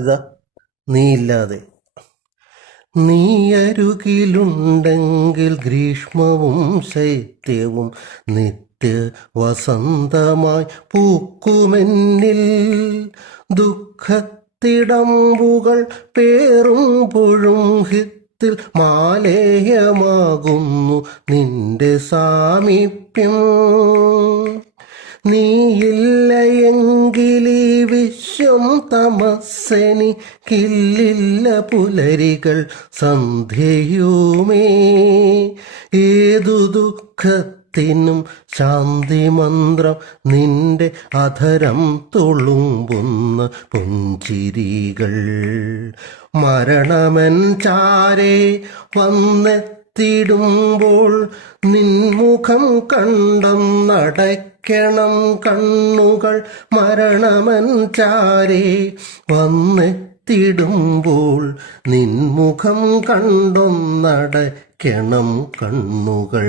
ഇതാ നീയില്ലാതെ. നീയരുകിലുണ്ടെങ്കിൽ ഗ്രീഷ്മവും ശൈത്യവും നിത്യ വസന്തമായി പൂക്കുമെന്നിൽ. ദുഃഖത്തിടമ്പുകൾ പേറുമ്പോഴും ഹിത്തിൽ മാലേയമാകുന്നു നിന്റെ സാമീപ്യം. നീയില്ലയെങ്കിലീ വിശ്വം തമസ്സെനിക്കില്ലില്ല പുലരികൾ സന്ധ്യയുമേ. ഏതു ദുഃഖത്തിനും ശാന്തിമന്ത്രം നിന്റെ അധരം തുളുമ്പുന്ന പുഞ്ചിരികൾ. മരണമെൻ ചാരേ വന്നെത്തിടുമ്പോൾ നിൻമുഖം കണ്ടം നടക്കണം കണ്ണുകൾ. മരണമെൻ ചാരേ വന്നെത്തിടുമ്പോൾ നിൻമുഖം കണ്ടം നടക്കണം കണ്ണുകൾ.